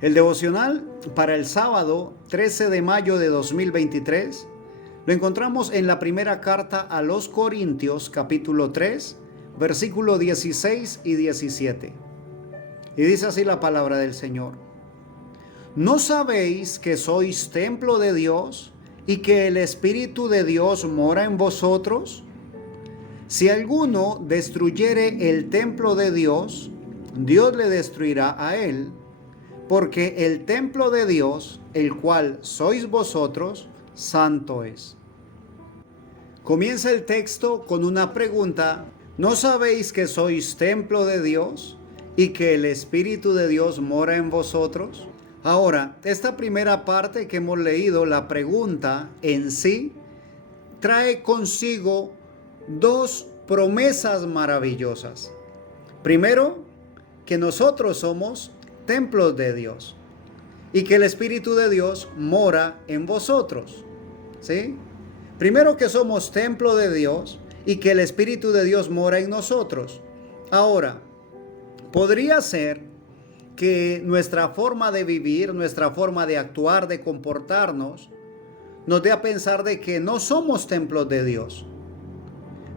El devocional para el sábado 13 de mayo de 2023 lo encontramos en la primera carta a los Corintios, capítulo 3, versículo 16 y 17. Y dice así la palabra del Señor: ¿No sabéis que sois templo de Dios y que el Espíritu de Dios mora en vosotros? Si alguno destruyere el templo de Dios, Dios le destruirá a él, porque el templo de Dios, el cual sois vosotros, santo es. Comienza el texto con una pregunta: ¿no sabéis que sois templo de Dios y que el Espíritu de Dios mora en vosotros? Ahora, esta primera parte que hemos leído, la pregunta en sí, trae consigo dos promesas maravillosas. Primero, que nosotros somos templos de Dios y que el Espíritu de Dios mora en vosotros. ¿Sí? Primero, que somos templo de Dios y que el Espíritu de Dios mora en nosotros. Ahora, podría ser que nuestra forma de vivir, nuestra forma de actuar, de comportarnos, nos dé a pensar de que no somos templos de Dios.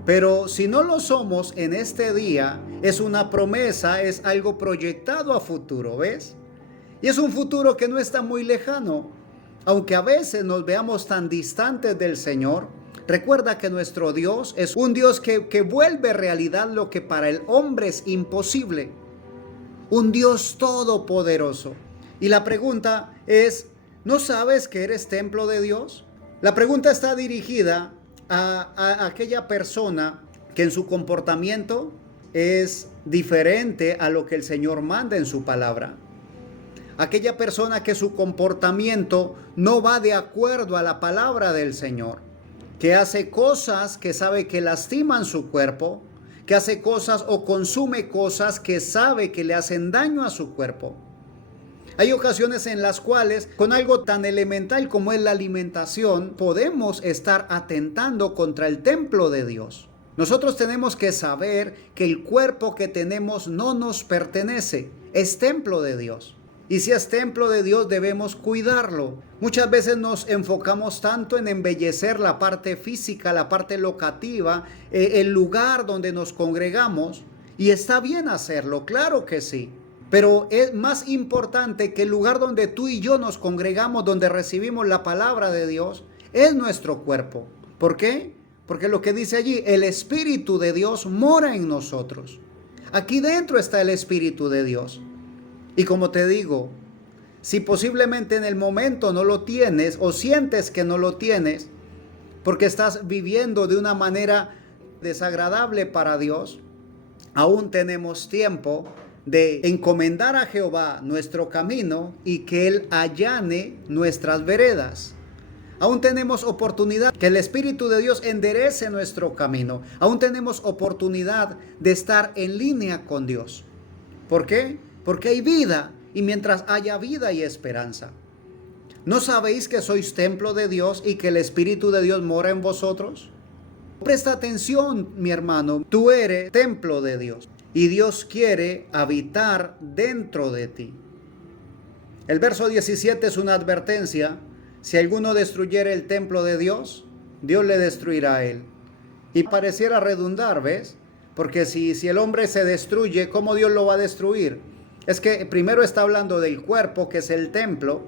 Pero si no lo somos en este día, es una promesa, es algo proyectado a futuro, ¿ves? Y es un futuro que no está muy lejano. Aunque a veces nos veamos tan distantes del Señor, recuerda que nuestro Dios es un Dios que vuelve realidad lo que para el hombre es imposible. Un Dios todopoderoso. Y la pregunta es: ¿no sabes que eres templo de Dios? La pregunta está dirigida a aquella persona que en su comportamiento es diferente a lo que el Señor manda en su palabra. Aquella persona que su comportamiento no va de acuerdo a la palabra del Señor, que hace cosas que sabe que lastiman su cuerpo, que hace cosas o consume cosas que sabe que le hacen daño a su cuerpo. Hay ocasiones en las cuales, con algo tan elemental como es la alimentación, podemos estar atentando contra el templo de Dios. Nosotros tenemos que saber que el cuerpo que tenemos no nos pertenece, es templo de Dios. Y si es templo de Dios, debemos cuidarlo. Muchas veces nos enfocamos tanto en embellecer la parte física, la parte locativa, el lugar donde nos congregamos. Y está bien hacerlo, claro que sí. Pero es más importante que el lugar donde tú y yo nos congregamos, donde recibimos la palabra de Dios, es nuestro cuerpo. ¿Por qué? Porque lo que dice allí, el Espíritu de Dios mora en nosotros. Aquí dentro está el Espíritu de Dios. Y como te digo, si posiblemente en el momento no lo tienes o sientes que no lo tienes, porque estás viviendo de una manera desagradable para Dios, aún tenemos tiempo de encomendar a Jehová nuestro camino y que Él allane nuestras veredas. Aún tenemos oportunidad que el Espíritu de Dios enderece nuestro camino. Aún tenemos oportunidad de estar en línea con Dios. ¿Por qué? Porque hay vida, y mientras haya vida hay esperanza. ¿No sabéis que sois templo de Dios y que el Espíritu de Dios mora en vosotros? Presta atención, mi hermano, tú eres templo de Dios. Y Dios quiere habitar dentro de ti. El verso 17 es una advertencia. Si alguno destruyere el templo de Dios, Dios le destruirá a él. Y pareciera redundar, ¿ves? Porque si el hombre se destruye, ¿cómo Dios lo va a destruir? Es que primero está hablando del cuerpo, que es el templo,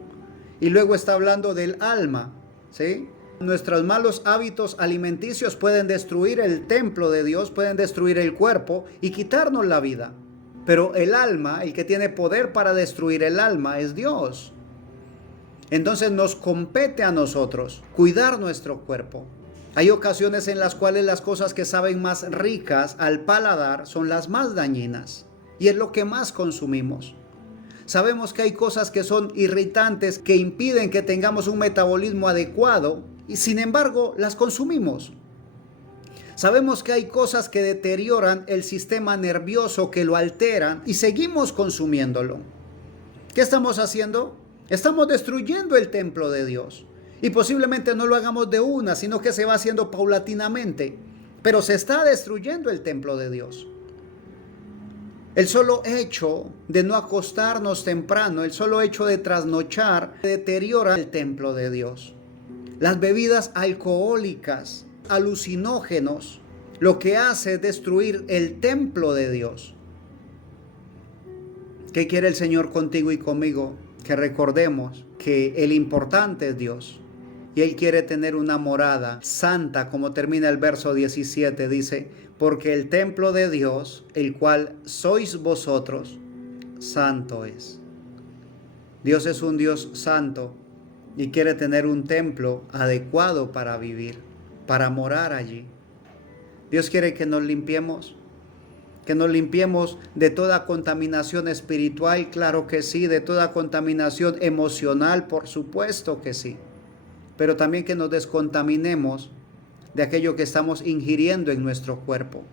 y luego está hablando del alma, ¿sí? Nuestros malos hábitos alimenticios pueden destruir el templo de Dios, pueden destruir el cuerpo y quitarnos la vida. Pero el alma, el que tiene poder para destruir el alma, es Dios. Entonces nos compete a nosotros cuidar nuestro cuerpo. Hay ocasiones en las cuales las cosas que saben más ricas al paladar son las más dañinas y es lo que más consumimos. Sabemos que hay cosas que son irritantes, que impiden que tengamos un metabolismo adecuado y sin embargo las consumimos. Sabemos que hay cosas que deterioran el sistema nervioso, que lo alteran y seguimos consumiéndolo. ¿Qué estamos haciendo? Estamos destruyendo el templo de Dios. Y posiblemente no lo hagamos de una, sino que se va haciendo paulatinamente. Pero se está destruyendo el templo de Dios. El solo hecho de no acostarnos temprano, el solo hecho de trasnochar, deteriora el templo de Dios. Las bebidas alcohólicas, alucinógenos, lo que hace es destruir el templo de Dios. ¿Qué quiere el Señor contigo y conmigo? Que recordemos que el importante es Dios. Y Él quiere tener una morada santa, como termina el verso 17, dice, porque el templo de Dios, el cual sois vosotros, santo es. Dios es un Dios santo y quiere tener un templo adecuado para vivir, para morar allí. Dios quiere que nos limpiemos de toda contaminación espiritual, claro que sí, de toda contaminación emocional, por supuesto que sí, pero también que nos descontaminemos de aquello que estamos ingiriendo en nuestro cuerpo.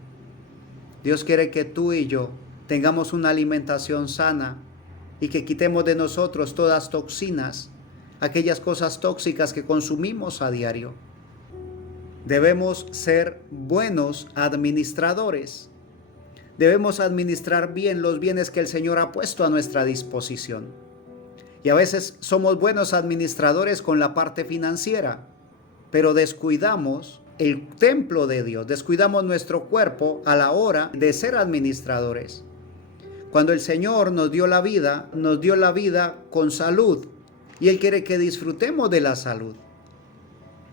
Dios quiere que tú y yo tengamos una alimentación sana y que quitemos de nosotros todas toxinas, aquellas cosas tóxicas que consumimos a diario. Debemos ser buenos administradores. Debemos administrar bien los bienes que el Señor ha puesto a nuestra disposición. Y a veces somos buenos administradores con la parte financiera, pero descuidamos el templo de Dios, descuidamos nuestro cuerpo a la hora de ser administradores. Cuando el Señor nos dio la vida con salud, y Él quiere que disfrutemos de la salud.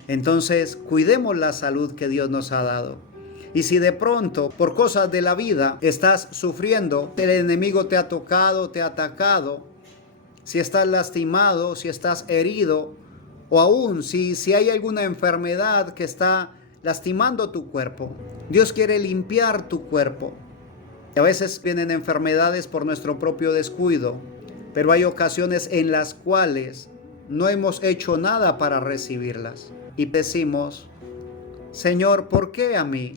Entonces, cuidemos la salud que Dios nos ha dado. Y si de pronto, por cosas de la vida, estás sufriendo, el enemigo te ha tocado, te ha atacado, si estás lastimado, si estás herido, o aún si hay alguna enfermedad que está lastimando tu cuerpo, Dios quiere limpiar tu cuerpo. Y a veces vienen enfermedades por nuestro propio descuido, pero hay ocasiones en las cuales no hemos hecho nada para recibirlas. Y decimos, Señor, ¿por qué a mí?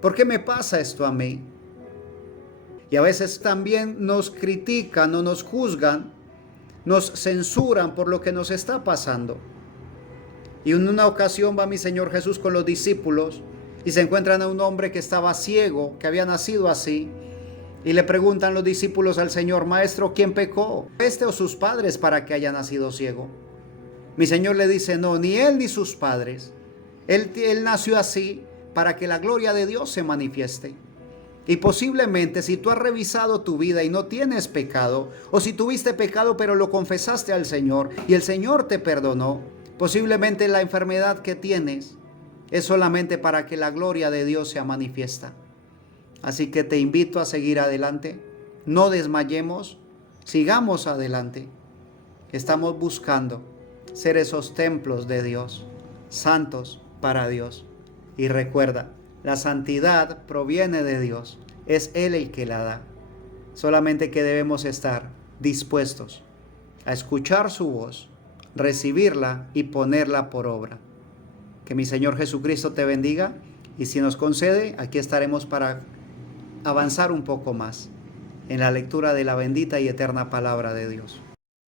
¿Por qué me pasa esto a mí? Y a veces también nos critican o nos juzgan, nos censuran por lo que nos está pasando. Y en una ocasión va mi Señor Jesús con los discípulos y se encuentran a un hombre que estaba ciego, que había nacido así. Y le preguntan los discípulos al Señor, Maestro, ¿quién pecó? ¿Este o sus padres para que haya nacido ciego? Mi Señor le dice, no, ni él ni sus padres. Él nació así para que la gloria de Dios se manifieste. Y posiblemente si tú has revisado tu vida y no tienes pecado, o si tuviste pecado pero lo confesaste al Señor y el Señor te perdonó, posiblemente la enfermedad que tienes es solamente para que la gloria de Dios sea manifiesta. Así que te invito a seguir adelante, no desmayemos, sigamos adelante. Estamos buscando ser esos templos de Dios, santos para Dios. Y recuerda, la santidad proviene de Dios, es Él el que la da. Solamente que debemos estar dispuestos a escuchar su voz, recibirla y ponerla por obra. Que mi Señor Jesucristo te bendiga y si nos concede, aquí estaremos para avanzar un poco más en la lectura de la bendita y eterna palabra de Dios.